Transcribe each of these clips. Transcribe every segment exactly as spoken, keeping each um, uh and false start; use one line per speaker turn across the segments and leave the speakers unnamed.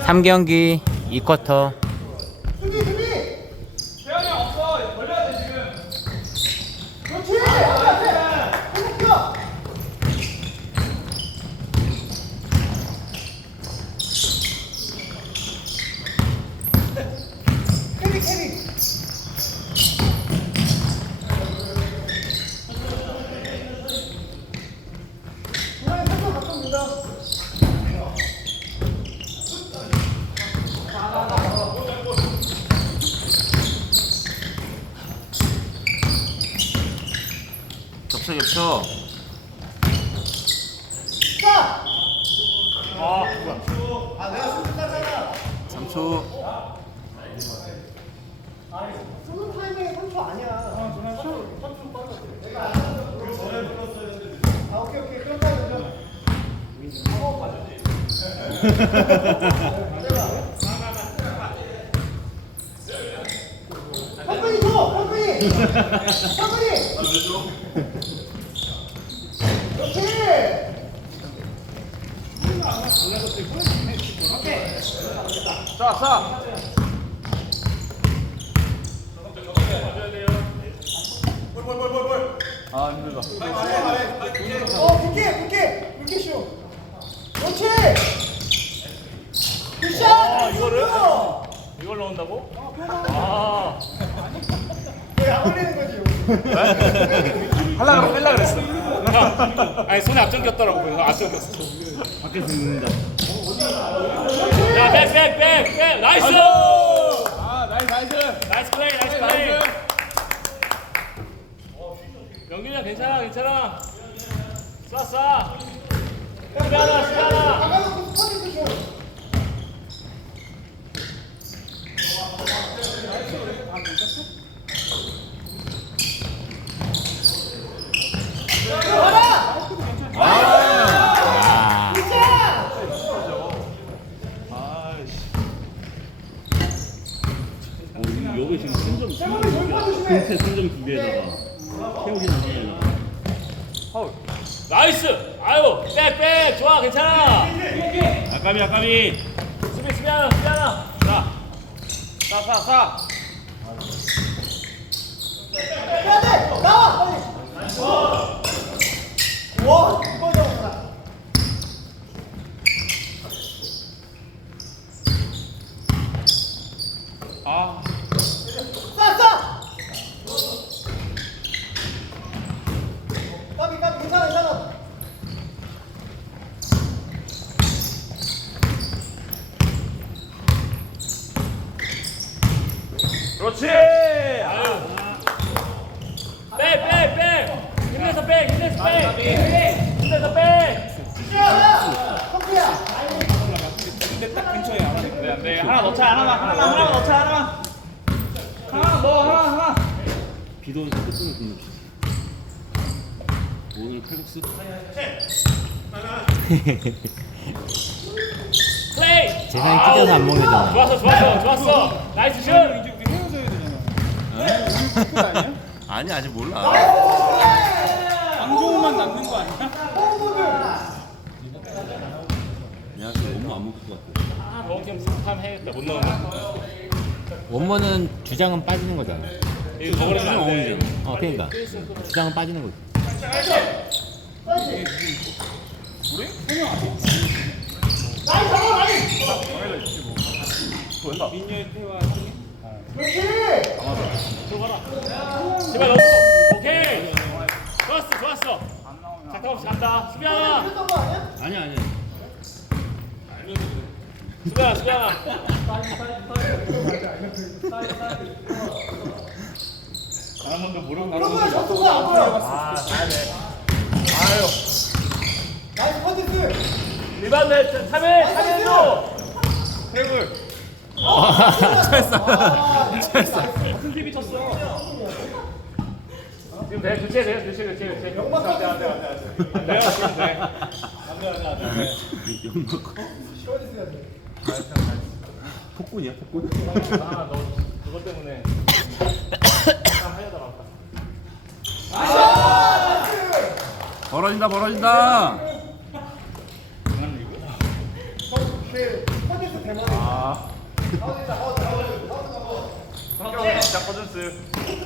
삼 경기 이 쿼터.
수비 수비.
태양이 없어. 걸려야 돼 지금.
그렇지. 앞에 앞에. 계속 뛰어. 캐리 캐리. 중간에 살짝 바꿉니다.
겹쳐 겹쳐.
자.
아 뭐야.
아 내가 수비 따잖아.
삼 초.
수능 타이밍이 삼 초 아니야. 아, 그냥 삼 초 빠졌어. 내가 안 하는 그 전에 불렀어야 되는데. 아, 오케이, 오케이. 그렇다, 그죠? 어, 맞지. 컴퍼니 줘! 컴퍼니! 컴퍼니! 그렇지!
자, 자. 아 힘들다.
어, 붙게, 붙게! 붙게 쇼! 그렇지! 굿샷!
아, 이거를? 이걸 넣는다고? 아.
왜안 올리는 거지, 이거?
하려고 뺄라 그랬어. 아니 손에 앞정겼더라고. 이거 앞정겼어. 밖에서 넣는다. 야, 백, 백, 백, 백. 나이스! 아, 나이스, 나이스. 나이스 플레이, 나이스 플레이. 영균이 형 괜찮아, 괜찮아. 쏴, 쏴. 수비 하나, 수비 하나.
나가서 스파게티 줘!
아.
여기 지금 순점
세범이 돌파 조심해!
근태 순점 두 개에다가 태우기 전에
나이스! 아유, 백, 백. 좋아, 괜찮아.
아까비 아까비
수비, 수비 하나, 수비 하나. 자. 쏴, 쏴, 쏴.
해야 돼! 나와! 빨리! 와, 이거 잡았다.
아.
쏴, 쏴! 까비, 까비, 괜찮아, 괜찮아.
그렇지! 아유. 빼, 빼, 빼! 힘내서 빼, 힘내서 빼! 힘내서 빼!
야! 커피야!
근데 딱 근처에 안 하니까. 네, 네. 하나 넣자, 하나만, 하나만, 하나만 넣자, 하나만. 하나 넣어, 하나, 하나.
비도 끝으로 굽는 오늘 칼국수
플레이!
재산이 찢어서 안 먹는잖아.
좋았어, 좋았어, 좋았어. 나이스 슛!
아니 아직 몰라.
방종만 남는 거 아니야?
안녕하세요 너무 안 먹을 것 같아
아, 롱팀 스탑 해야겠다. 못 넣으면.
원모는 주장은 빠지는 거잖아.
이거 먹으면 안 돼.
어 그러니까 주장은 빠지는 거지.
나이 잡아, 나이! 그렇지!
제발 넣어. 오케이. 좋았어, 좋았어. 잠깐 없이 간다. 수비 하나.
했던 거 아니야?
아니야 아니야
수비 하나, 수비 하나. 한 번도 모르고
그런 거야, 졌던 거야, 안 보여.
아, 가야 돼. 아유.
나이스 컨텐츠!
일반 내 삼 회, 삼 회도. 테이블.
잘했어. 잘했어.
무슨 팀이 쳤어? 지금 내 교체 돼, 교체, 교체, 교체.
영막
안 돼, 안 돼, 안 돼, 안 돼. 안 돼, 지금 돼. 안 돼, 안 돼, 안 돼.
영막
시원했어야 돼.
폭군이야 폭군
아, 너 그것 때문에. 아, 하려다 말았다.
아, 나이스!
벌어진다 벌어진다.
그 컨텐츠
아. 성격이 진짜 커졌어요.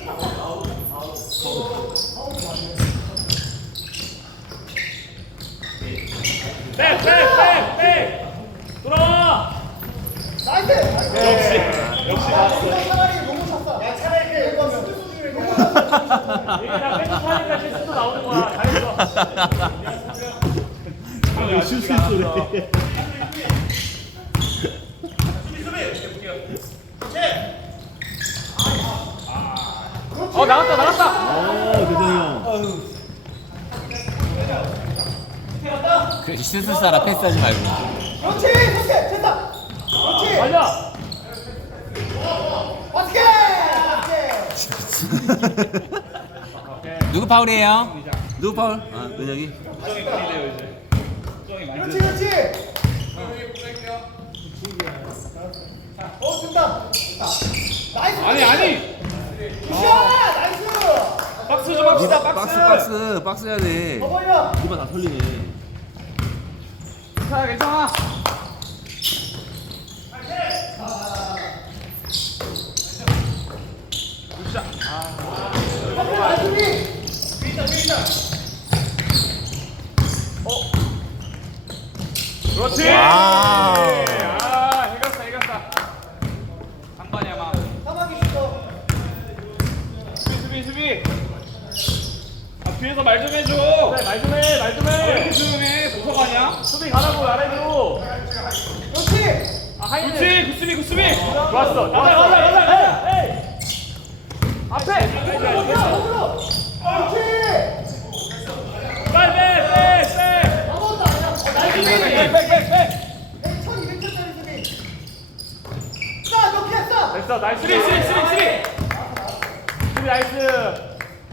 백, 백, 백, 백. 돌아와.
나이스!
역시, 역시 나왔어.
차라리 너무 쳤어. 야, 차라리 이렇게 이거 하면 너무 쳤어.
이게 다 뺏어 타니까 실수도 나오는 거야. 잘했어.
아, 실수했어.
어, 나갔다, 나갔다.
아, 대장이 형.
그 슛을 쏴라 패스하지 말고.
그렇지! 그렇지! 됐다! 그렇지!
맞아.
어떻게! 그렇지!
누구 파울이에요?
누구 파울? 아, 은혁이?
그렇지! 그렇지! 어, 된다! 나이스!
아니, 아니.
굿샷! 나이스!
박스 좀 합시다, 박스.
박스, 박스, 박스 해야 돼.
더 벌려!
이봐, 다 털리네.
괜찮아, 괜찮아. 굿샷.
앞에 나이스리!
그렇지.
와우.
아, 해갔다, 해갔다. 상반이야, 막.
사막이 있어.
수비, 수비, 수비. 아, 뒤에서 말 좀 해줘. 그래, 말 좀 해, 말 좀 해. 왜 이렇게 조용해? 도서관이야? 수비 가라고, 나래로.
그렇지!
아, 하이네. 그렇지, 굿수비, 굿수비. 좋았어. 가자, 가자, 가자, 가자. 에이. 앞에.
어그로! 그렇지!
빨리 빼, 빼, 빼.
아무것도 아니야. 어, 나이스!
백, 백, 백, 백.
천이백 점짜리 수비. 자, 너 피했어!
됐어, 나이스. 쓰리, 쓰리, 쓰리, 쓰리. 수비 나이스.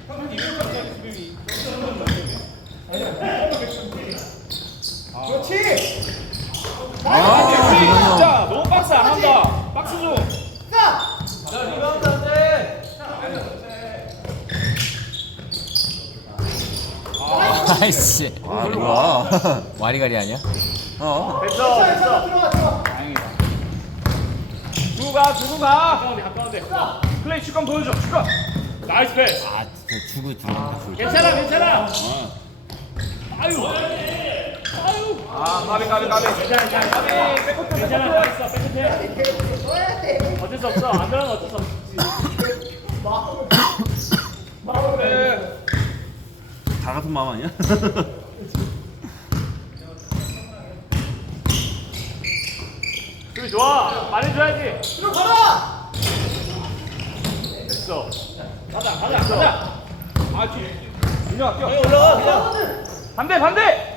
그렇지!
아,
나이스!
우리
이거요.
진짜 너무 박스 안 한다. 박스 좀.
자!
아이씨. 아 뭐야? 와리가리 아니야? 어.
됐어,
자,
됐어.
자, 들어가, 들어가.
다행이다. 두고 가, 두고 가. 가까운데, 가까운데. 플레이 축감 보여줘, 축감. 나이스 패스.
아, 저 주고 들어온다. 줄.
괜찮아, 괜찮아.
아,
아유. 아유. 아, 가비, 가비, 가비. 괜찮아, 괜찮아. 가비, 백코트, 괜찮아, 나이스, 백코트.
이렇게 넣어야 돼.
어쩔 수 없어. 안 들어가면 어쩔 수 없어. 마음을.
다 같은 마음 아니야?
수비 좋아. 많이 줘야지.
들어가라!
됐어. 가자, 가자, 가자. 아, 뒤. 민혁아, 뛰어. 올라가, 그냥. 반대, 반대.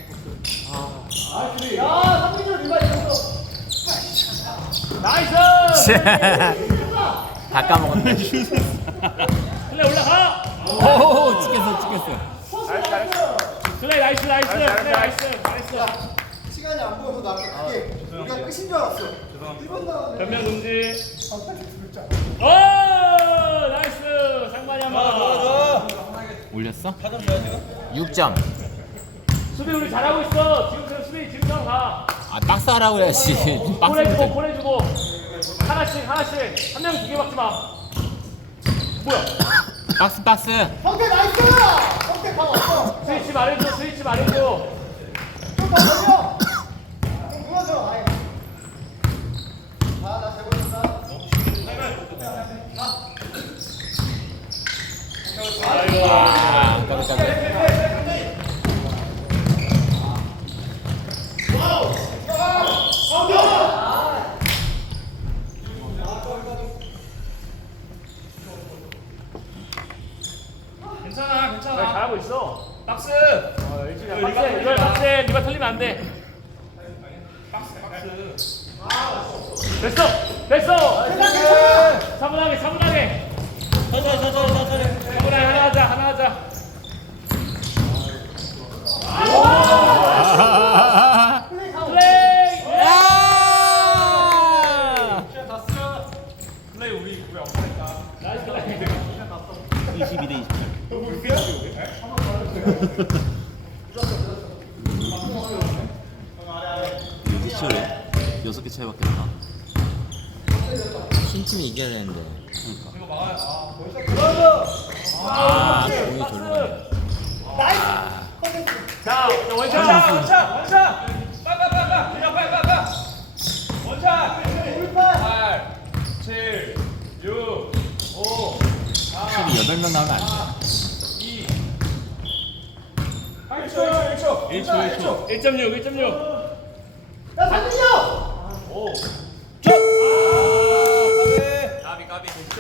야, 삼민준 이마 이겼어.
나이스.
다 까먹었네.
플레이 올라가.
오, 찍혔어, 찍혔어.
나이스, 나이스. 플레이 나이스, 나이스. 플레이 나이스, 나이스.
시간이 안 보여서 나 그게 우리가 끝인 줄 알았어. 일 번 나왔네.
전면 금지.
아, 진짜.
오, 나이스. 상반이 한 번.
올렸어? 육 점.
수비 우리 잘하고 있어. 지금처럼 수비 지금처럼 가.
아, 박스 하라고 그래야지. 박스
보내주고
못
보내주고. 하나씩 하나씩. 한 명 두 개 막지 마. 뭐야?
박스 박스.
성태 나이스! 성태 다 왔어.
스위치 말해줘. 스위치 말해줘.
좀더 걸려. 좀 무너져. 아예. 아, 나 잘못했다.
아이고.
아, 까비 까비.
괜찮아, 괜찮아. 그래, 잘하고 있어. 박스. 어, 일찍 박스. 이걸 박스에 네가 털리면 안 돼. 박스, 박스. 됐어, 됐어. 차분하게, 차분하게. 천천히, 천천히, 천천히. 차분하게 하나 하자, 하나 하자. 플레이.
아!
플레이 우리 구에 없으니까. 나이스 플레이.
이십이 대 이십칠. 미치열해. 여섯 개 차이밖에 안 나.
흰 팀이 이겨야 되는데.
그러니까.
아, 공이 절로 가네.
자, 원샷, 원샷, 원샷. 빠빠빠빠, 그냥 빠빠빠. 원샷. 팔, 칠, 육, 오,
확실히 여덟 명 나오면 안 돼.
이. 일 초, 일 초, 일 초, 일 초. 일 점 육, 일 점 육.
야, 삼진이 형!
오. 첫. 아, 까비. 까비, 까비.